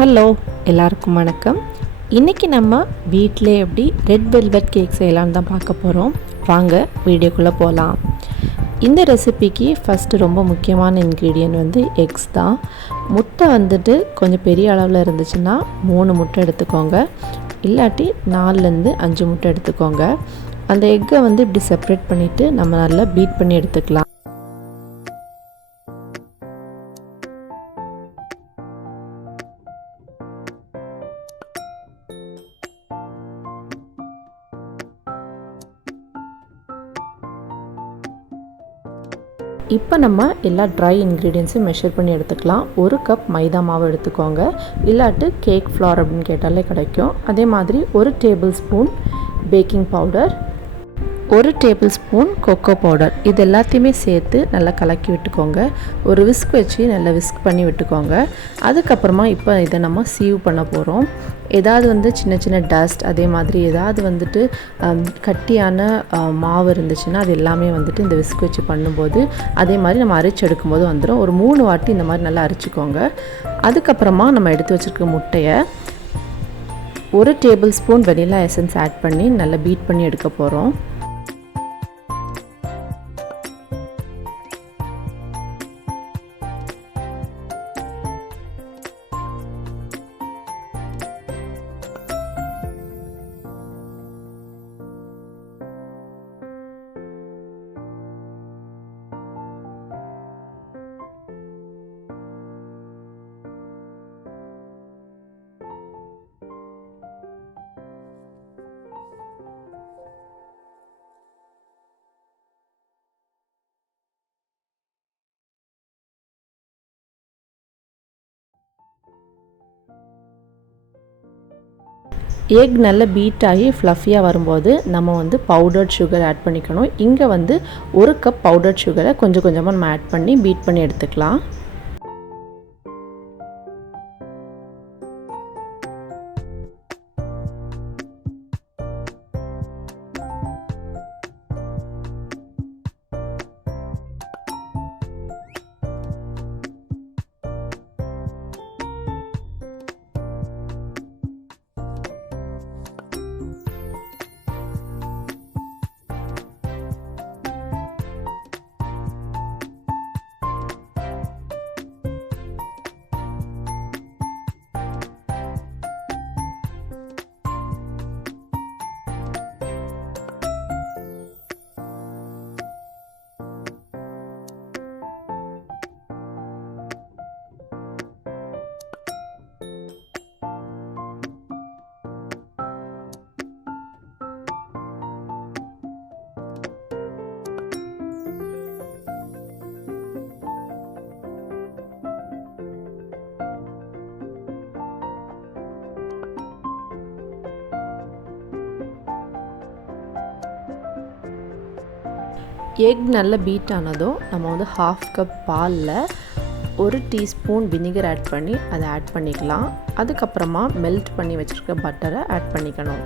Hello, எல்லாருக்கும் வணக்கம். இன்றைக்கி நம்ம வீட்டிலே எப்படி ரெட் வெல்வெட் கேக் செய்யலான்னு தான் பார்க்க போகிறோம். வாங்க வீடியோக்குள்ளே போகலாம். இந்த ரெசிபிக்கு ஃபஸ்ட்டு ரொம்ப முக்கியமான இன்க்ரீடியன்ட் வந்து எக்ஸ் தான். முட்டை வந்துட்டு கொஞ்சம் பெரிய அளவில் இருந்துச்சுன்னா 3 முட்டை எடுத்துக்கோங்க, இல்லாட்டி 4லேருந்து 5 முட்டை எடுத்துக்கோங்க. அந்த எக்கை வந்து இப்படி செப்ரேட் பண்ணிவிட்டு நம்ம நல்லா பீட் பண்ணி எடுத்துக்கலாம். இப்போ நம்ம எல்லா ட்ரை இன்க்ரீடியன்ஸும் மெஷர் பண்ணி எடுத்துக்கலாம். 1 கப் மைதா மாவு எடுத்துக்கோங்க, இல்லாட்டு கேக் ஃப்ளார் அப்படின்னு கேட்டாலே கிடைக்கும். அதே மாதிரி 1 table spoon baking powder, 1 table spoon cocoa powder, இது எல்லாத்தையுமே சேர்த்து நல்லா கலக்கி விட்டுக்கோங்க. ஒரு விஸ்க் வச்சு நல்லா விஸ்க் பண்ணி விட்டுக்கோங்க. அதுக்கப்புறமா இப்போ இதை நம்ம சீவ் பண்ண போகிறோம். ஏதாவது வந்து சின்ன சின்ன டஸ்ட், அதே மாதிரி ஏதாவது வந்துட்டு கட்டியான மாவு இருந்துச்சுன்னா அது எல்லாமே வந்துட்டு இந்த விஸ்க் வச்சு பண்ணும்போது அதே மாதிரி நம்ம அரைச்சி எடுக்கும்போது வந்துடும். ஒரு 3 வாட்டி இந்த மாதிரி நல்லா அரைச்சிக்கோங்க. அதுக்கப்புறமா நம்ம எடுத்து வச்சுருக்க முட்டையை 1 tablespoon vanilla essence add பண்ணி நல்லா பீட் பண்ணி எடுக்க போகிறோம். எக் நல்லா பீட் ஆகி ஃப்ளஃபியாக வரும்போது நம்ம வந்து பவுடர்ட் சுகர் ஆட் பண்ணிக்கணும். இங்கே வந்து 1 கப் பவுடர்ட் சுகரை கொஞ்சம் கொஞ்சமாக நம்ம ஆட் பண்ணி பீட் பண்ணி எடுத்துக்கலாம். எக் நல்லா பீட் ஆனதும் நம்ம வந்து 1/2 கப் பாலில் 1 டீஸ்பூன் வினிகர் ஆட் பண்ணி அதை ஆட் பண்ணிக்கலாம். அதுக்கப்புறமா மெல்ட் பண்ணி வச்சுருக்க பட்டரை ஆட் பண்ணிக்கணும்.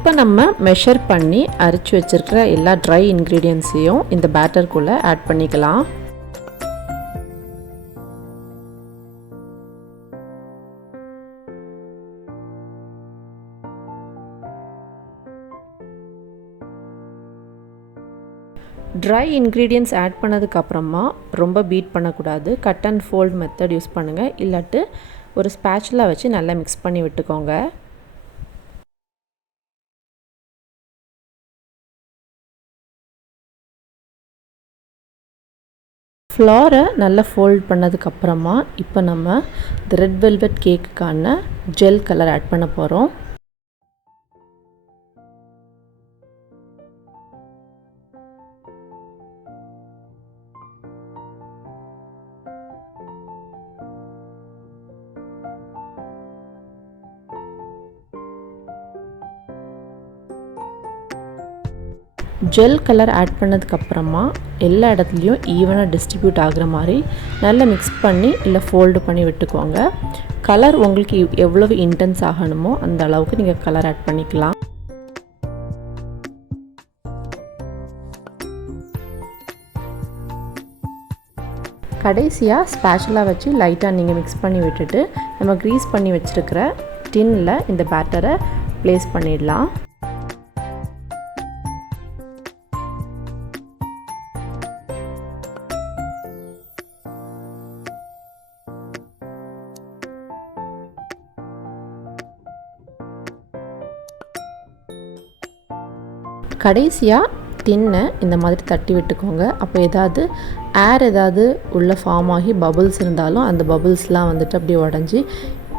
இப்போ நம்ம மெஷர் பண்ணி அரைச்சி வச்சுருக்கிற எல்லா ட்ரை இன்க்ரீடியன்ஸையும் இந்த பேட்டருக்குள்ளே ஆட் பண்ணிக்கலாம். ட்ரை இன்க்ரீடியன்ட்ஸ் ஆட் பண்ணதுக்கப்புறமா ரொம்ப பீட் பண்ணக்கூடாது. Cut and fold method use பண்ணுங்கள், இல்லாட்டு ஒரு ஸ்பேச்சுலா வச்சு நல்லா மிக்ஸ் பண்ணி விட்டுக்கோங்க. ஃப்ளாரை நல்லா ஃபோல்ட் பண்ணதுக்கப்புறமா இப்போ நம்ம இந்த ரெட் வெல்வெட் கேக்குக்கான ஜெல் கலர் ஆட் பண்ண போகிறோம். ஜெல் கலர் ஆட் பண்ணதுக்கப்புறமா எல்லா இடத்துலையும் ஈவனாக டிஸ்ட்ரிபியூட் ஆகிற மாதிரி நல்லா மிக்ஸ் பண்ணி இல்லை ஃபோல்டு பண்ணி விட்டுக்கோங்க. கலர் உங்களுக்கு எவ்வளவு இன்டென்ஸ் ஆகணுமோ அந்த அளவுக்கு நீங்கள் கலர் ஆட் பண்ணிக்கலாம். கடைசியாக ஸ்பேச்சுலா வச்சு லைட்டாக நீங்கள் மிக்ஸ் பண்ணி விட்டுட்டு நம்ம க்ரீஸ் பண்ணி வச்சுருக்கிற டின்னில் இந்த பேட்டரை ப்ளேஸ் பண்ணிடலாம். கடைசியாக டின்னை இந்த மாதிரி தட்டி விட்டுக்கோங்க. அப்போ ஏதாவது உள்ள ஃபார்ம் ஆகி பபுள்ஸ் இருந்தாலும் அந்த பபுள்ஸ்லாம் வந்துட்டு அப்படியே உடஞ்சி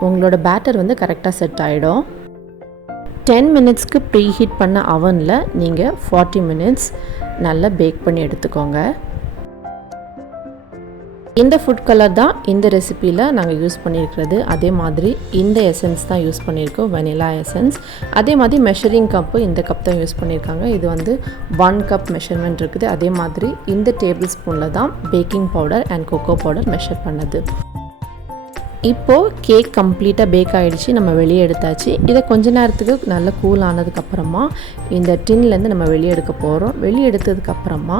உங்களோட பேட்டர் வந்து கரெக்டாக செட் ஆகிடும். 10 மினிட்ஸ்க்கு ப்ரீ ஹீட் பண்ண அவனில் நீங்கள் 40 மினிட்ஸ் நல்லா பேக் பண்ணி எடுத்துக்கோங்க. இந்த ஃபுட் கலர் தான் இந்த ரெசிப்பியில் நாங்கள் யூஸ் பண்ணியிருக்கிறது. அதே மாதிரி இந்த எசன்ஸ் தான் யூஸ் பண்ணியிருக்கோம், வெனிலா எசன்ஸ். அதே மாதிரி மெஷரிங் கப்பு இந்த கப் தான் யூஸ் பண்ணியிருக்காங்க. இது வந்து 1 கப் மெஷர்மெண்ட் இருக்குது. அதே மாதிரி இந்த டேபிள் ஸ்பூனில் தான் baking powder and cocoa powder measure பண்ணது. இப்போது கேக் கம்ப்ளீட்டாக பேக் ஆகிடுச்சு. நம்ம வெளியே எடுத்தாச்சு. இதை கொஞ்ச நேரத்துக்கு நல்லா கூல் ஆனதுக்கப்புறமா இந்த டின்லேருந்து நம்ம வெளியே எடுக்க போகிறோம். வெளியே எடுத்ததுக்கப்புறமா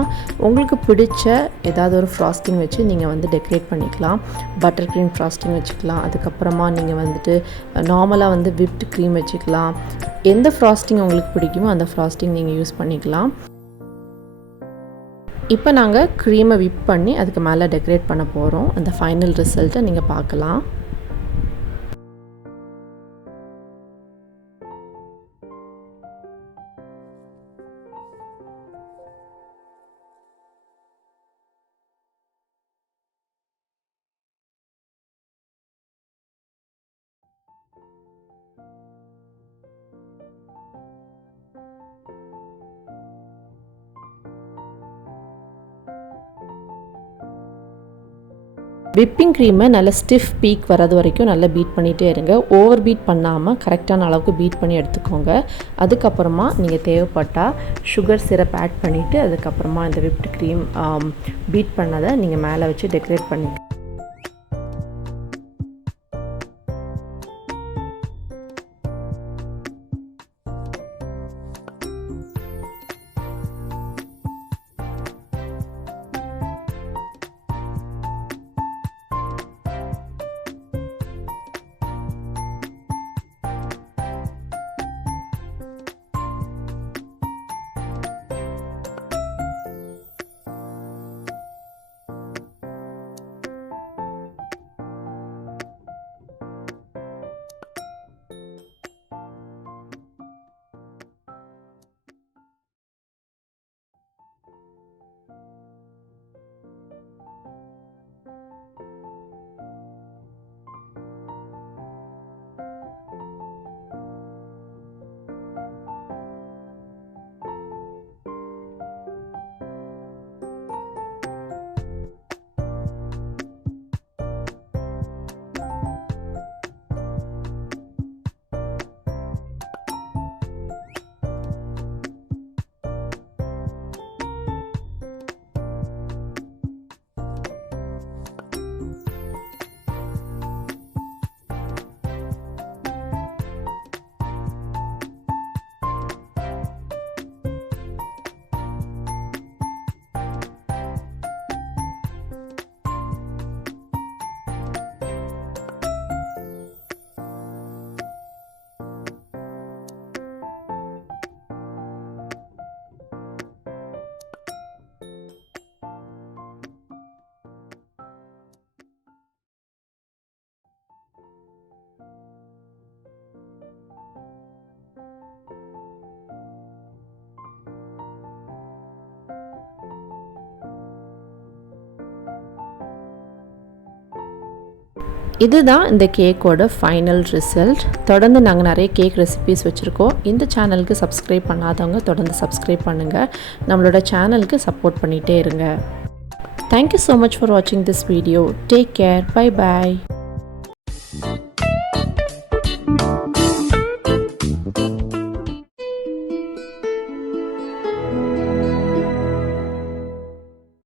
உங்களுக்கு பிடிச்ச ஏதாவது ஒரு ஃப்ராஸ்டிங் வச்சு நீங்கள் வந்து டெக்கரேட் பண்ணிக்கலாம். பட்டர் க்ரீம் ஃப்ராஸ்டிங் வச்சுக்கலாம். அதுக்கப்புறமா நீங்கள் வந்துட்டு நார்மலாக வந்து விப்டு க்ரீம் வச்சுக்கலாம். எந்த ஃப்ராஸ்டிங் உங்களுக்கு பிடிக்குமோ அந்த ஃப்ராஸ்டிங் நீங்கள் யூஸ் பண்ணிக்கலாம். இப்போ நாங்கள் க்ரீமை விப் பண்ணி அதுக்கு மேலே டெக்கரேட் பண்ண போகிறோம். அந்த ஃபைனல் ரிசல்ட்டை நீங்கள் பார்க்கலாம். விப்பிங் க்ரீமை நல்லா ஸ்டிஃப் பீக் வர்றது வரைக்கும் நல்லா பீட் பண்ணிகிட்டே இருங்க. ஓவர் பீட் பண்ணாமல் கரெக்டான அளவுக்கு பீட் பண்ணி எடுத்துக்கோங்க. அதுக்கப்புறமா நீங்கள் தேவைப்பட்டால் சுகர் சிரப் ஆட் பண்ணிவிட்டு அதுக்கப்புறமா இந்த விப்டு க்ரீம் பீட் பண்ணதை நீங்கள் மேலே வச்சு டெக்கரேட் பண்ணி இதுதான் இந்த கேக்கோட ஃபைனல் ரிசல்ட். தொடர்ந்து நாங்கள் நிறைய கேக் ரெசிபீஸ் வச்சுருக்கோம். இந்த சேனலுக்கு சப்ஸ்கிரைப் பண்ணாதவங்க தொடர்ந்து சப்ஸ்கிரைப் பண்ணுங்கள். நம்மளோட சேனலுக்கு சப்போர்ட் பண்ணிகிட்டே இருங்க. Thank you so much for watching this video. Take care. Bye bye.